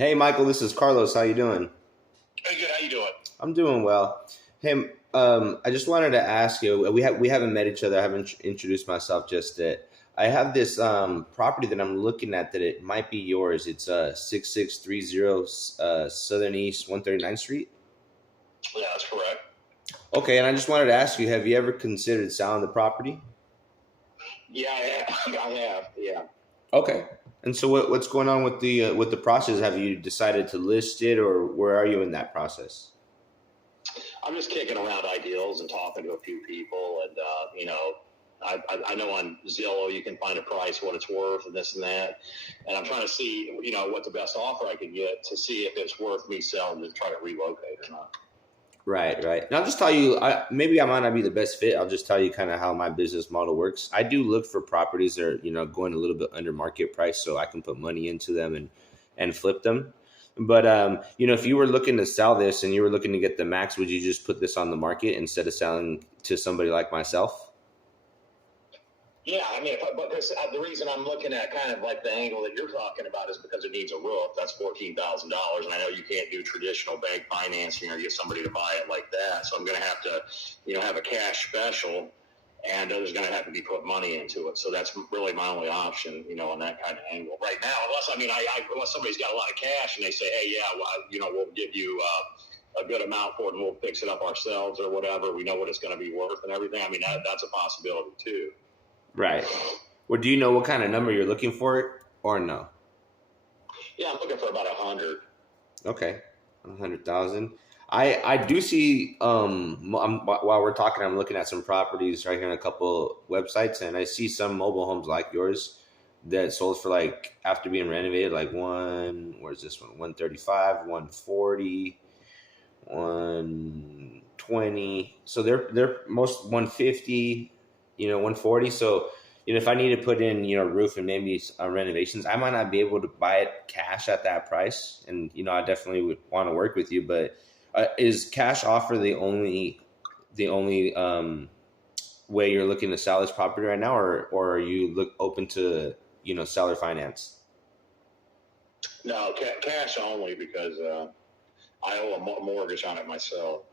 Hey, Michael, this is Carlos. How you doing? Hey, good. How you doing? I'm doing well. Hey, I just wanted to ask you. We haven't met each other. I haven't introduced myself just yet. I have this property that I'm looking at that it might be yours. It's 6630 Southern East 139th Street. Yeah, that's correct. Okay, and I just wanted to ask you: have you ever considered selling the property? Yeah, I have. I have. Yeah. Okay. And so, what's going on with the process? Have you decided to list it, or where are you in that process? I'm just kicking around ideals and talking to a few people, and I know on Zillow you can find a price, what it's worth, and this and that, and I'm trying to see, what the best offer I can get to see if it's worth me selling to try to relocate or not. Right, right. And I'll just tell you, maybe I might not be the best fit. I'll just tell you kind of how my business model works. I do look for properties that are, going a little bit under market price so I can put money into them and flip them. But if you were looking to sell this and you were looking to get the max, would you just put this on the market instead of selling to somebody like myself? Yeah, I mean, but the reason I'm looking at kind of like the angle that you're talking about is because it needs a roof. That's $14,000, and I know you can't do traditional bank financing or get somebody to buy it like that. So I'm going to have to, have a cash special, and there's going to have to be put money into it. So that's really my only option, on that kind of angle right now. Unless somebody's got a lot of cash and they say, hey, yeah, well, we'll give you a good amount for it, and we'll fix it up ourselves or whatever. We know what it's going to be worth and everything. I mean, that's a possibility too. Right. Well, do you know what kind of number you're looking for or no? Yeah, I'm looking for about 100. Okay, 100,000. I do see. While we're talking, I'm looking at some properties right here on a couple websites, and I see some mobile homes like yours that sold for like after being renovated, like where's this one? 135, 140, 120. So they're most 150, 140. So if I need to put in roof and maybe renovations, I might not be able to buy it cash at that price. And I definitely would want to work with you. But is cash offer the only way you're looking to sell this property right now, or are you look open to seller finance? No, cash only because I owe a mortgage on it myself.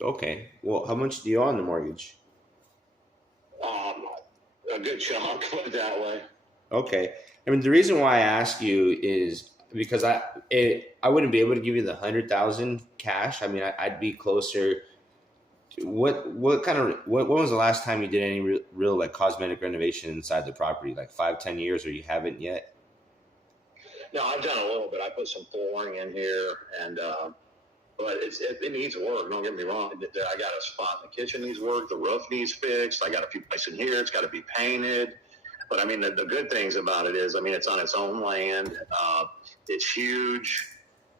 Okay. Well, how much do you owe on the mortgage? Um, a good chunk, put it that way. Okay. I mean, the reason why I ask you is because I wouldn't be able to give you the 100,000 cash. I mean, I'd be closer. What kind of when was the last time you did any real like cosmetic renovation inside the property? Like 5-10 years, or you haven't yet? No, I've done a little bit. I put some flooring in here, and but it needs work. Don't get me wrong. I got a spot in the kitchen needs work. The roof needs fixed. I got a few places in here. It's got to be painted. But I mean, the good things about it is, I mean, it's on its own land. It's huge.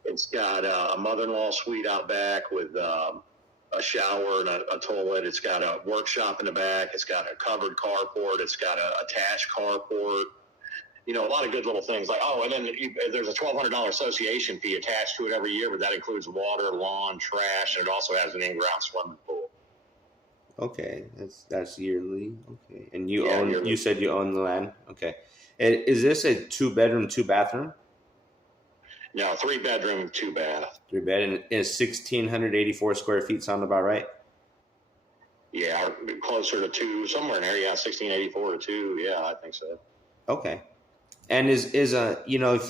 It's got a mother-in-law suite out back with a shower and a toilet. It's got a workshop in the back. It's got a covered carport. It's got a attached carport. A lot of good little things like, and then there's a $1,200 association fee attached to it every year, but that includes water, lawn, trash, and it also has an in-ground swimming pool. Okay, that's yearly. Okay, and you Yeah, own. yearly. You said you own the land. Okay, is this a 2 bedroom, 2 bathroom? No, 3 bedroom, 2 bath. 3 bed, and is 1,684 square feet sound about right? Yeah, closer to two, somewhere in there. Yeah, 1684 to two. Yeah, I think so. Okay. And is a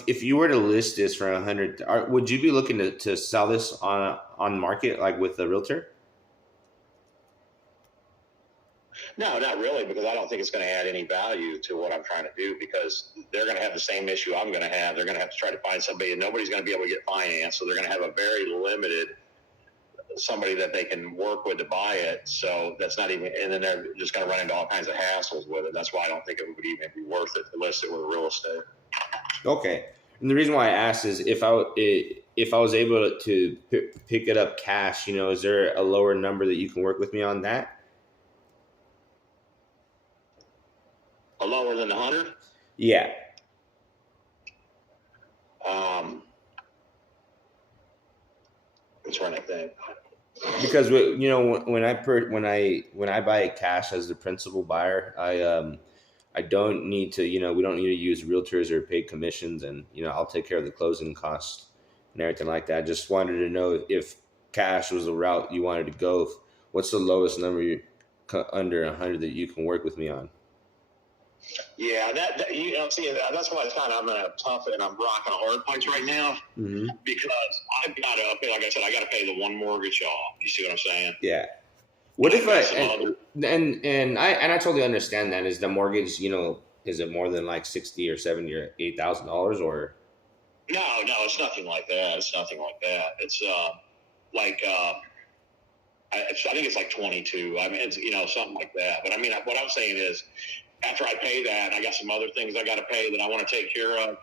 if you were to list this for 100, would you be looking to sell this on market like with the realtor? No, not really, because I don't think it's going to add any value to what I'm trying to do because they're going to have the same issue I'm going to have. They're going to have to try to find somebody, and nobody's going to be able to get finance. So they're going to have a very limited somebody that they can work with to buy it. So that's not even, and then they're just going to run into all kinds of hassles with it. That's why I don't think it would even be worth it to list it with real estate. Okay. And the reason why I asked is if I was able to pick it up cash, is there a lower number that you can work with me on that? A lower than 100? Yeah. I'm trying to think. Because when I buy it cash as the principal buyer, I don't need to, we don't need to use realtors or pay commissions, and I'll take care of the closing costs and everything like that. Just wanted to know if cash was the route you wanted to go. What's the lowest number under 100 that you can work with me on? Yeah, see, that's why I'm in a tough and I'm rocking a hard place right now because I've got to, like I said, I got to pay the one mortgage off. You see what I'm saying? Yeah. What if I totally understand that. Is the mortgage, is it more than like 60 or 70 or $8,000 or? No, it's nothing like that. It's nothing like that. It's like I think it's like 22. I mean, it's something like that. But I mean, what I'm saying is, after I pay that, I got some other things I got to pay that I want to take care of.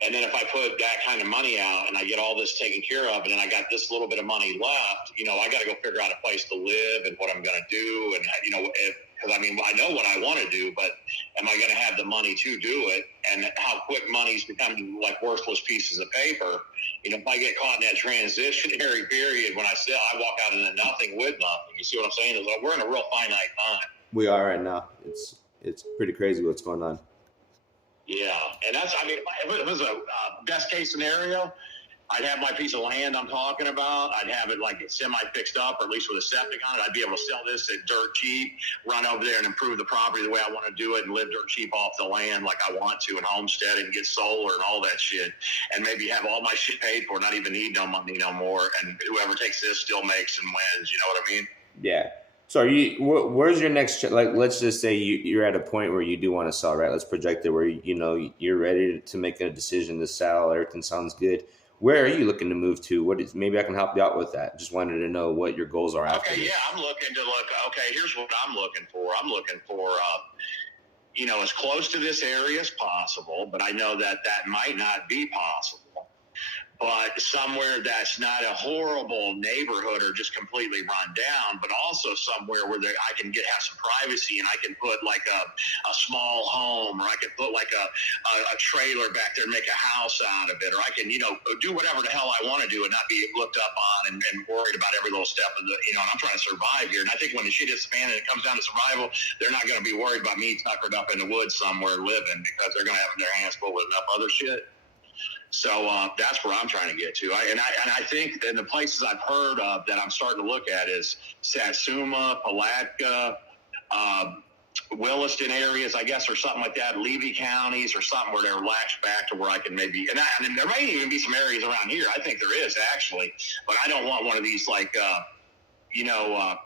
And then if I put that kind of money out and I get all this taken care of, and then I got this little bit of money left, I got to go figure out a place to live and what I'm going to do. And, because I mean, I know what I want to do, but am I going to have the money to do it? And how quick money's becoming like worthless pieces of paper. If I get caught in that transitionary period when I sell, I walk out into nothing with nothing. You see what I'm saying? Is like we're in a real finite time. We are right now. It's pretty crazy what's going on. Yeah, and that's, I mean, if it was a best case scenario, I'd have my piece of land I'm talking about. I'd have it like semi-fixed up, or at least with a septic on it. I'd be able to sell this at dirt cheap, run over there and improve the property the way I want to do it, and live dirt cheap off the land like I want to, and homestead and get solar and all that shit, and maybe have all my shit paid for, not even need no money no more, and whoever takes this still makes and wins. You know what I mean? Yeah. So where's your next, like, let's just say you're at a point where you do want to sell, right? Let's project it where, you're ready to make a decision to sell. Everything sounds good. Where are you looking to move to? Maybe I can help you out with that. Just wanted to know what your goals are after this. Yeah, here's what I'm looking for. I'm looking for, as close to this area as possible, but I know that might not be possible. But somewhere that's not a horrible neighborhood or just completely run down, but also somewhere where I can have some privacy, and I can put like a small home, or I can put like a trailer back there and make a house out of it, or I can, do whatever the hell I want to do and not be looked up on and worried about every little step of the, and I'm trying to survive here. And I think when the shit hits the fan and it comes down to survival, they're not going to be worried about me tuckered up in the woods somewhere living, because they're going to have their hands full with enough other shit. So that's where I'm trying to get to. I think in the places I've heard of that I'm starting to look at is Satsuma, Palatka, Williston areas, I guess, or something like that, Levy counties or something where they're latched back to where I can maybe, and there may even be some areas around here. I think there is actually, but I don't want one of these like,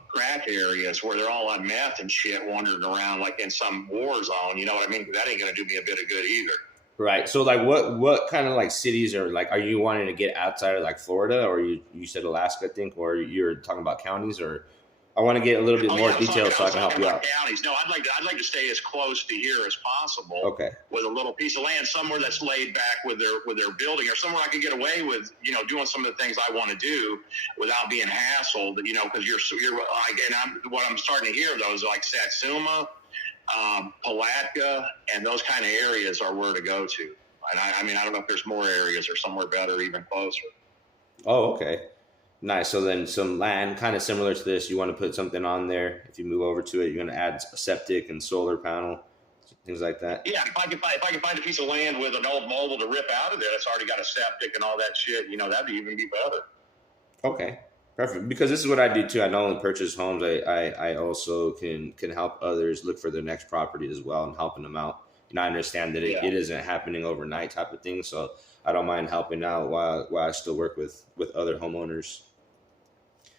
crack areas where they're all on meth and shit wandering around like in some war zone. You know what I mean? That ain't going to do me a bit of good either. Right. So like what kind of like cities are you wanting to get outside of like Florida, or you said Alaska, I think, or you're talking about counties, or I want to get a little bit more details so I can help you out. Counties. No, I'd like to stay as close to here as possible. Okay. With a little piece of land somewhere that's laid back with their building, or somewhere I can get away with, doing some of the things I want to do without being hassled, because you're like, and what I'm starting to hear though is like Satsuma, Palatka, and those kind of areas are where to go to. And I don't know if there's more areas or somewhere better, even closer. Oh, okay. Nice. So then some land kind of similar to this, you want to put something on there. If you move over to it, you're going to add a septic and solar panel, things like that. Yeah, if I can find a piece of land with an old mobile to rip out of there that's already got a septic and all that shit, that'd even be better. Okay. Perfect. Because this is what I do too. I not only purchase homes, I also can help others look for their next property as well and helping them out. And I understand that it isn't happening overnight type of thing. So I don't mind helping out while I still work with other homeowners.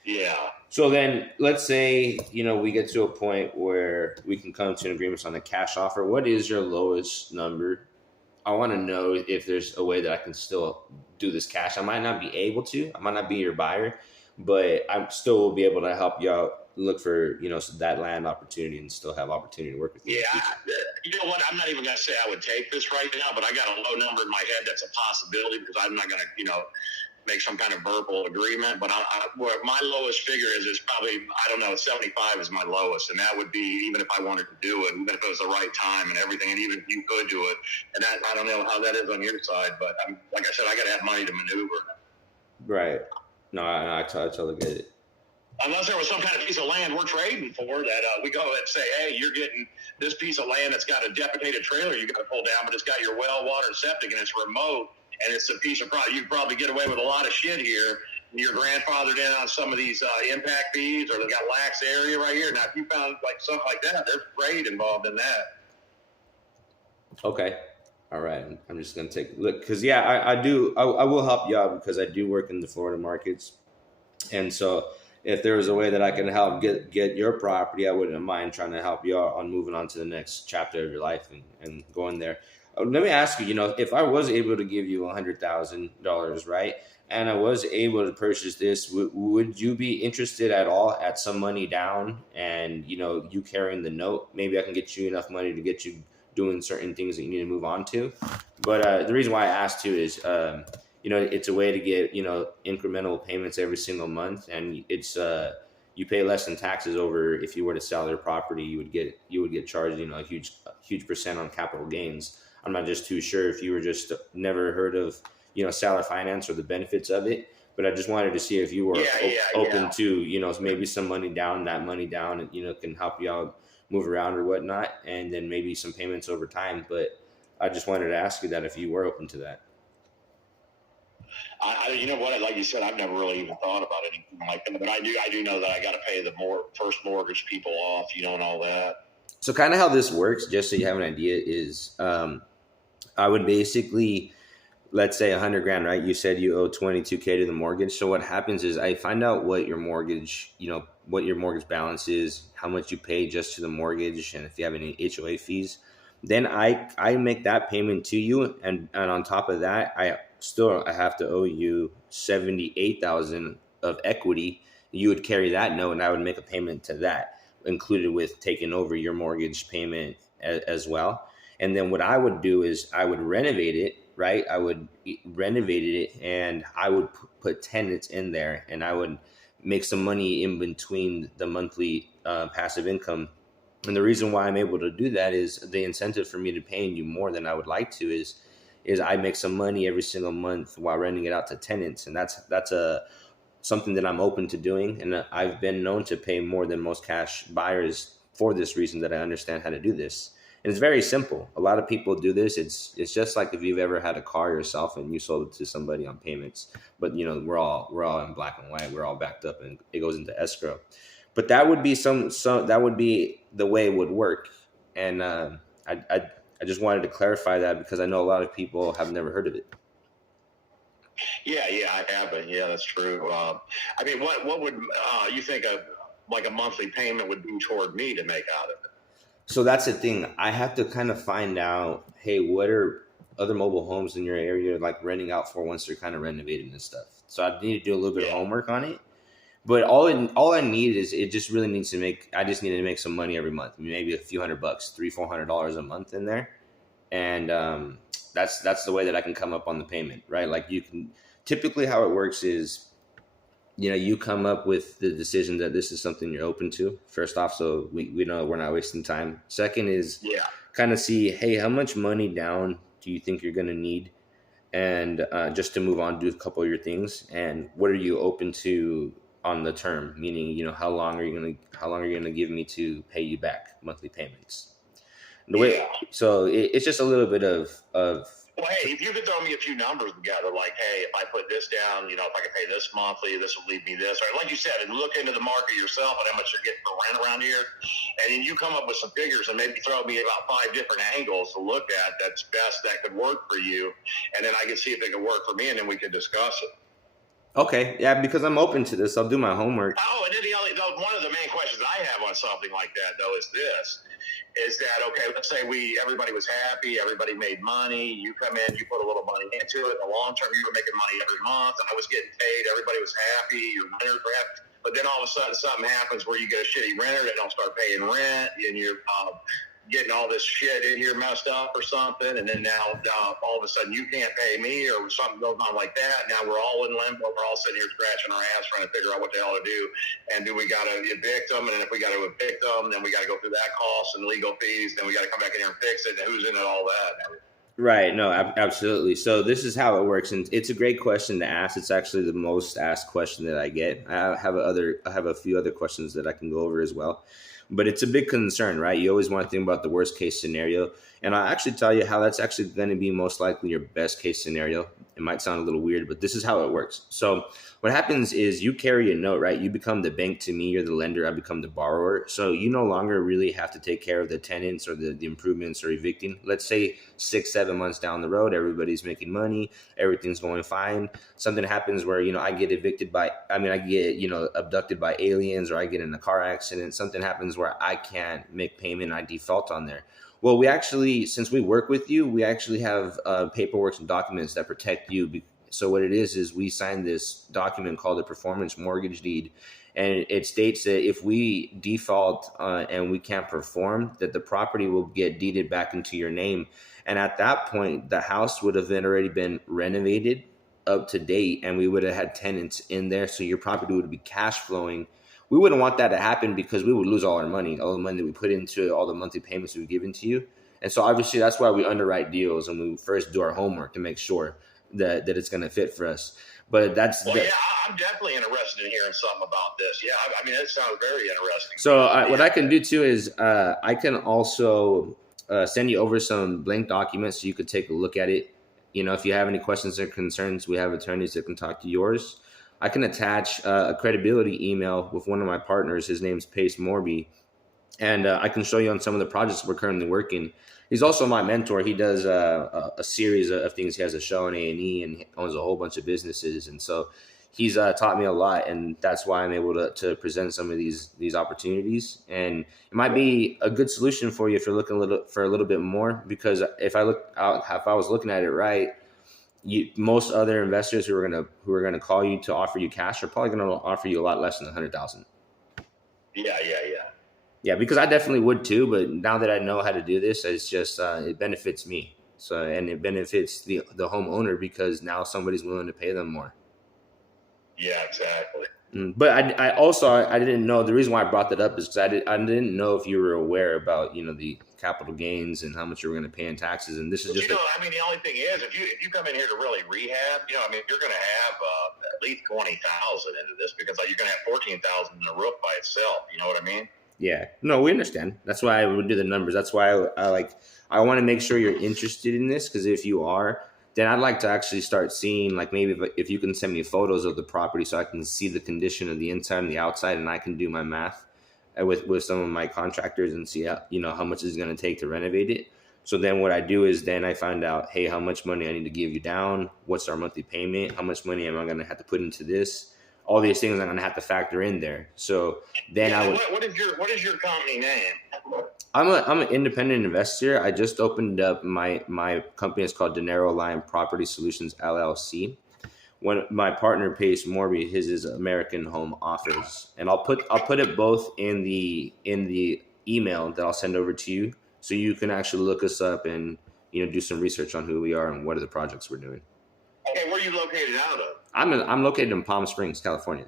Yeah. So then let's say, we get to a point where we can come to an agreement on a cash offer. What is your lowest number? I want to know if there's a way that I can still do this cash. I might not be able to. I might not be your buyer, but I still will be able to help you out, look for, that land opportunity and still have opportunity to work with you. Yeah. You know what? I'm not even going to say I would take this right now, but I got a low number in my head that's a possibility, because I'm not going to, make some kind of verbal agreement. But my lowest figure is probably, 75 is my lowest. And that would be, even if I wanted to do it, even if it was the right time and everything, and even if you could do it. And that, I don't know how that is on your side, but like I said, I got to have money to maneuver. Right. No, I totally get it. Unless there was some kind of piece of land we're trading for that we go and say, hey, you're getting this piece of land that's got a deprecated trailer you got to pull down, but it's got your well, water, septic, and it's remote, and it's a piece of property. You could probably get away with a lot of shit here. You're grandfathered in on some of these impact fees, or they got lax area right here. Now, if you found like something like that, there's trade involved in that. Okay. All right. I'm just going to take a look because, yeah, I will help you out because I do work in the Florida markets. And so if there was a way that I can help get your property, I wouldn't mind trying to help you out on moving on to the next chapter of your life and going there. Let me ask you, if I was able to give you $100,000, right, and I was able to purchase this, would you be interested at all at some money down and, you carrying the note? Maybe I can get you enough money to get you doing certain things that you need to move on to. But the reason why I asked too is, it's a way to get, incremental payments every single month. And it's, you pay less in taxes over if you were to sell your property, you would get charged, a huge percent on capital gains. I'm not just too sure if you were just never heard of, seller finance or the benefits of it. But I just wanted to see if you were open to, maybe some money down, and, can help you out, move around or whatnot. And then maybe some payments over time. But I just wanted to ask you that if you were open to that. You know what? Like you said, I've never really even thought about anything like that. But I do know that I got to pay the first mortgage people off, and all that. So kind of how this works, just so you have an idea, is I would basically, let's say $100,000, right? You said you owe $22,000 to the mortgage. So what happens is I find out what your mortgage, what your mortgage balance is, how much you pay just to the mortgage, and if you have any HOA fees. Then I make that payment to you, and on top of that, I have to owe you $78,000 of equity. You would carry that note, and I would make a payment to that, included with taking over your mortgage payment as well. And then what I would do is I would renovate it, right? I would renovate it, and I would put tenants in there, and I would make some money in between the monthly passive income. And the reason why I'm able to do that is the incentive for me to paying you more than I would like to is I make some money every single month while renting it out to tenants. And that's something that I'm open to doing. And I've been known to pay more than most cash buyers for this reason, that I understand how to do this. And it's very simple. A lot of people do this. It's just like if you've ever had a car yourself and you sold it to somebody on payments, but we're all in black and white. We're all backed up and it goes into escrow. But that would be that would be the way it would work. And I just wanted to clarify that because I know a lot of people have never heard of it. Yeah, I haven't. Yeah, that's true. I mean, what would you think a monthly payment would do toward me to make out of it? So that's the thing. I have to kind of find out, hey, what are other mobile homes in your area like renting out for once they're kind of renovated and stuff. So I need to do a little bit of homework on it. But all I need is I just need to make some money every month, maybe a few $100, $300-$400 a month in there, and that's the way that I can come up on the payment, right? Like typically how it works is, you come up with the decision that this is something you're open to. First off, so we know we're not wasting time. Second is kind of see, hey, how much money down do you think you're gonna need, and just to move on, do a couple of your things, and what are you open to on the term, meaning, how long are you gonna give me to pay you back monthly payments? So it's just a little bit of. Well, hey, if you could throw me a few numbers together, like, hey, if I put this down, if I could pay this monthly, this will leave me this. Or like you said, and look into the market yourself and how much you're getting for rent around here, and then you come up with some figures and maybe throw me about 5 different angles to look at that's best that could work for you, and then I can see if it could work for me, and then we can discuss it. Okay, yeah, because I'm open to this. I'll do my homework. Oh, and then one of the main questions I have on something like that, though, is this. Is that, okay, let's say everybody was happy, everybody made money, you come in, you put a little money into it, in the long term, you were making money every month, and I was getting paid, everybody was happy, your renters were happy, but then all of a sudden something happens where you get a shitty renter, they don't start paying rent, and you're getting all this shit in here messed up or something, and then now all of a sudden you can't pay me or something goes on like that. Now we're all in limbo. We're all sitting here scratching our ass trying to figure out what the hell to do. And do we got to evict them? And if we got to evict them, then we got to go through that cost and legal fees. Then we got to come back in here and fix it. And who's in it, all that? Right. No, absolutely. So this is how it works, and it's a great question to ask. It's actually the most asked question that I get. I have a few other questions that I can go over as well, but it's a big concern, right? You always want to think about the worst case scenario, and I'll actually tell you how that's actually going to be most likely your best case scenario. It might sound a little weird, but this is how it works. So what happens is you carry a note, right? You become the bank to me, you're the lender, I become the borrower. So you no longer really have to take care of the tenants or the improvements or evicting. Let's say 6, 7 months down the road, everybody's making money, everything's going fine. Something happens where, I get I get, abducted by aliens, or I get in a car accident. Something happens where I can't make payment, I default on there. Well, we actually, since we work with you, we actually have paperwork and documents that protect you. So what it is we sign this document called a performance mortgage deed, and it states that if we default and we can't perform, that the property will get deeded back into your name. And at that point, the house would have then already been renovated up to date, and we would have had tenants in there. So your property would be cash flowing. We wouldn't want that to happen because we would lose all our money, all the money that we put into all the monthly payments we've given to you. And so obviously that's why we underwrite deals and we first do our homework to make sure that it's going to fit for us. But yeah, I'm definitely interested in hearing something about this. Yeah, I mean, it sounds very interesting. So what I can do too is I can also send you over some blank documents so you could take a look at it. If you have any questions or concerns, we have attorneys that can talk to yours. I can attach a credibility email with one of my partners. His name's Pace Morby, and I can show you on some of the projects we're currently working. He's also my mentor. He does a series of things. He has a show on A&E and owns a whole bunch of businesses, and so he's taught me a lot, and that's why I'm able to present some of these opportunities. And it might be a good solution for you if you're looking for a little bit more. Because if I was looking at it right, most other investors who are gonna call you to offer you cash are probably gonna offer you a lot less than 100,000. Yeah. Yeah, because I definitely would too. But now that I know how to do this, it's just it benefits me. So, and it benefits the homeowner because now somebody's willing to pay them more. Yeah, exactly. But I didn't know, the reason why I brought that up is because I didn't know if you were aware about the capital gains and how much you were going to pay in taxes. And this is just the only thing is if you come in here to really rehab, you're going to have at least 20,000 into this because you're going to have 14,000 in the roof by itself. You know what I mean? Yeah, no, we understand. That's why I would do the numbers. That's why I want to make sure you're interested in this, because if you are, then I'd like to actually start seeing, like, maybe if you can send me photos of the property so I can see the condition of the inside and the outside, and I can do my math with some of my contractors and see how much it's going to take to renovate it. So then what I do is then I find out, hey, how much money I need to give you down? What's our monthly payment? How much money am I going to have to put into this? All these things I'm going to have to factor in there. So then what is your company name? I'm an independent investor. I just opened up my company is called Dinero Line Property Solutions LLC. When my partner Pace Morby, his is American Home Offers, and I'll put it both in the email that I'll send over to you, so you can actually look us up and do some research on who we are and what are the projects we're doing. Okay, where are you located out of? I'm located in Palm Springs, California.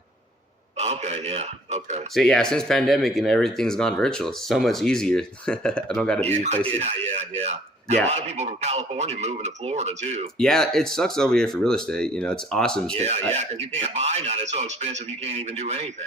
Okay, yeah, okay. So yeah, since pandemic and everything's gone virtual, it's so much easier. I don't got to be places. Yeah. A lot of people from California moving to Florida too. Yeah, it sucks over here for real estate. It's awesome. Yeah, because you can't buy none. It's so expensive you can't even do anything.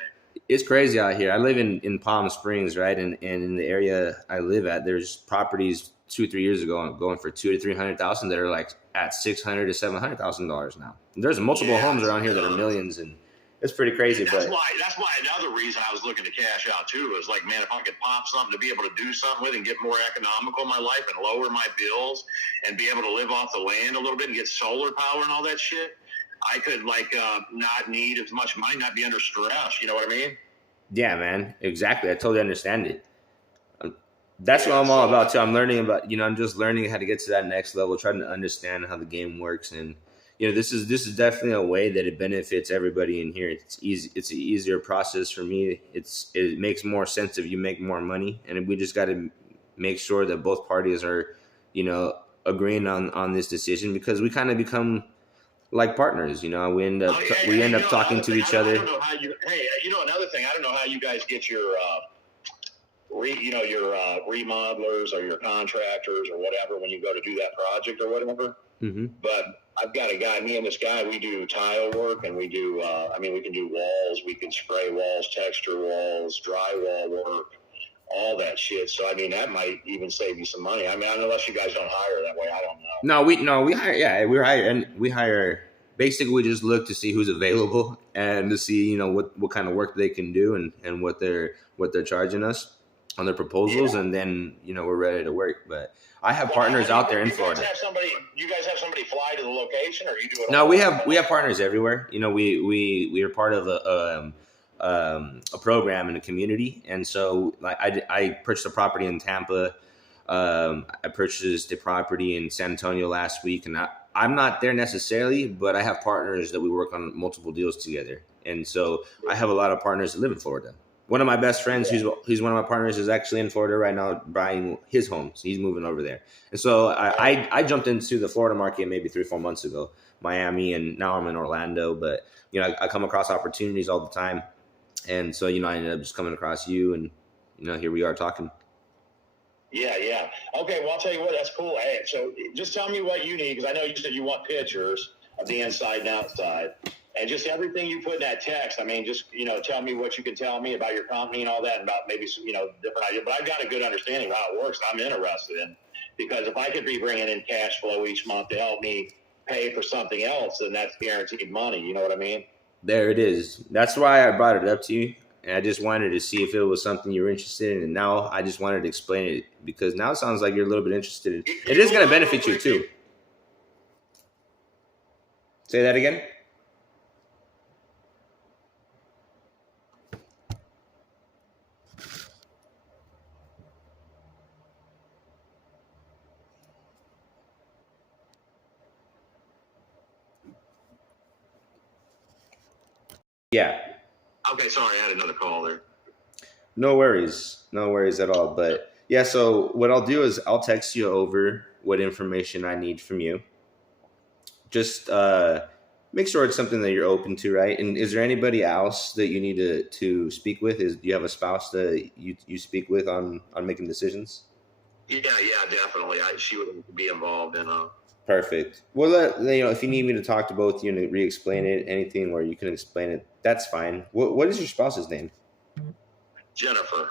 It's crazy out here. I live in Palm Springs, right? And in the area I live at, there's properties 2-3 years ago going for $200,000 to $300,000 that are like at $600,000 to $700,000 now. And there's multiple homes around here that are millions, and it's pretty crazy. That's why another reason I was looking to cash out too is like, man, if I could pop something to be able to do something with and get more economical in my life and lower my bills and be able to live off the land a little bit and get solar power and all that shit, I could not need as much money, not be under stress. You know what I mean? Yeah, man. Exactly. I totally understand it. That's what I'm all about too. I'm learning about, I'm just learning how to get to that next level, trying to understand how the game works. And, this is definitely a way that it benefits everybody in here. It's easy. It's an easier process for me. It makes more sense if you make more money, and we just got to make sure that both parties are, agreeing on this decision, because we kind of become like partners. We end up talking to each other. Another thing, I don't know how you guys get your your remodelers or your contractors or whatever when you go to do that project or whatever. Mm-hmm. But I've got a guy, me and this guy, we do tile work and we do, we can do walls, we can spray walls, texture walls, drywall work, all that shit. So, I mean, that might even save you some money. I mean, unless you guys don't hire that way, I don't know. No, we hire. Yeah, we hire. Basically, we just look to see who's available and to see what kind of work they can do and what they're charging us on their proposals, and then we're ready to work. But I have partners out there in Florida. You guys have somebody fly to the location, or you do it? No, we have partners everywhere. We are part of a program in a community, and so like I purchased a property in Tampa. I purchased a property in San Antonio last week, and I'm not there necessarily, but I have partners that we work on multiple deals together, and so I have a lot of partners that live in Florida. One of my best friends, who's one of my partners, is actually in Florida right now buying his home. So he's moving over there. And so I jumped into the Florida market maybe 3-4 months ago, Miami, and now I'm in Orlando. But, I come across opportunities all the time. And so, I ended up just coming across you, and, here we are talking. Yeah. Okay, well, I'll tell you what, that's cool. Hey, so just tell me what you need, because I know you said you want pictures of the inside and outside. And just everything you put in that text, I mean, just, tell me what you can tell me about your company and all that, and about maybe some, different ideas. But I've got a good understanding of how it works, and I'm interested in, because if I could be bringing in cash flow each month to help me pay for something else, then that's guaranteed money. You know what I mean? There it is. That's why I brought it up to you. And I just wanted to see if it was something you were interested in. And now I just wanted to explain it, because now it sounds like you're a little bit interested in it. It is going to benefit you too. Say that again. Yeah. Okay, sorry, I had another call there. No worries at all. But yeah, so what I'll do is I'll text you over what information I need from you. Just make sure it's something that you're open to, right? And is there anybody else that you need to speak with? Do you have a spouse that you speak with on making decisions? Yeah, definitely. She would be involved in Perfect. Well, if you need me to talk to both you and re-explain it, anything where you can explain it, that's fine. What is your spouse's name? Jennifer.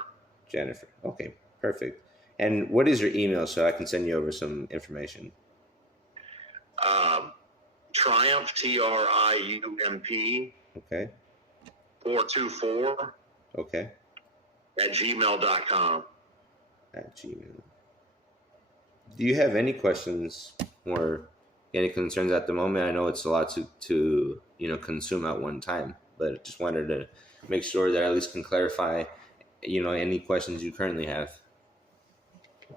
Okay, perfect. And what is your email so I can send you over some information? Triumph, TRIUMP. Okay. 424. Okay. At gmail.com. At gmail. Do you have any questions or any concerns at the moment? I know it's a lot to consume at one time, but just wanted to make sure that I at least can clarify, any questions you currently have.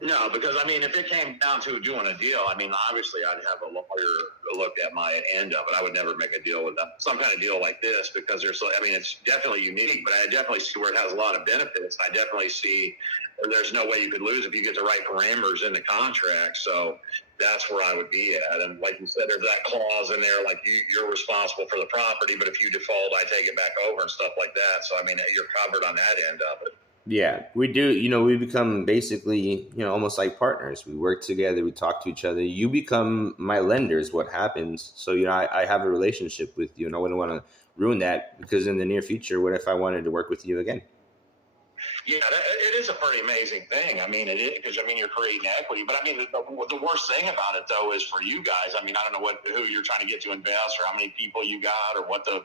No, because I mean, if it came down to doing a deal, I mean, obviously I'd have a lawyer look at my end of it. I would never make a deal with them, some kind of deal like this, because it's definitely unique, but I definitely see where it has a lot of benefits. I definitely see where there's no way you could lose if you get the right parameters in the contract. So that's where I would be at. And like you said, there's that clause in there, like you're responsible for the property, but if you default, I take it back over and stuff like that. So, I mean, you're covered on that end of it. Yeah, we do. We become basically, almost like partners. We work together. We talk to each other. You become my lender is what happens. So, I have a relationship with you, and I wouldn't want to ruin that, because in the near future, what if I wanted to work with you again? Yeah, it is a pretty amazing thing. I mean, it is, because, you're creating equity. But, I mean, the worst thing about it, though, is for you guys. I mean, I don't know who you're trying to get to invest, or how many people you got, or what the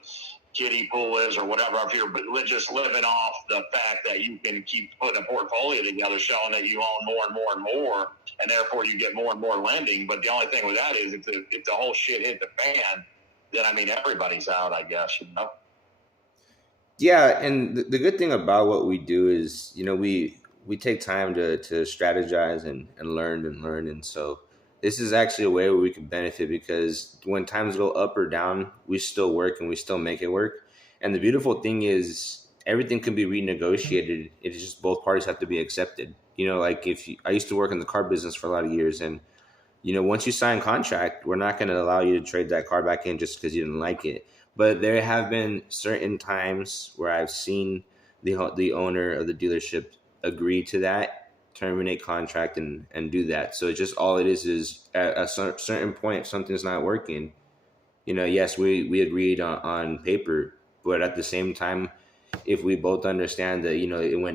kiddie pool is, or whatever up here, but just living off the fact that you can keep putting a portfolio together, showing that you own more and more and more, and therefore you get more and more lending. But the only thing with that is if the whole shit hit the fan, then, I mean, everybody's out, I guess, Yeah, and the good thing about what we do is, we take time to strategize and learn, and so this is actually a way where we can benefit, because when times go up or down, we still work and we still make it work. And the beautiful thing is everything can be renegotiated. It's just both parties have to be accepted. Like I used to work in the car business for a lot of years, and once you sign contract, we're not going to allow you to trade that car back in just because you didn't like it. But there have been certain times where I've seen the owner of the dealership agree to that, terminate contract, and do that. So just all it is at a certain point, if something's not working, yes, we agreed on paper, but at the same time, if we both understand that, it went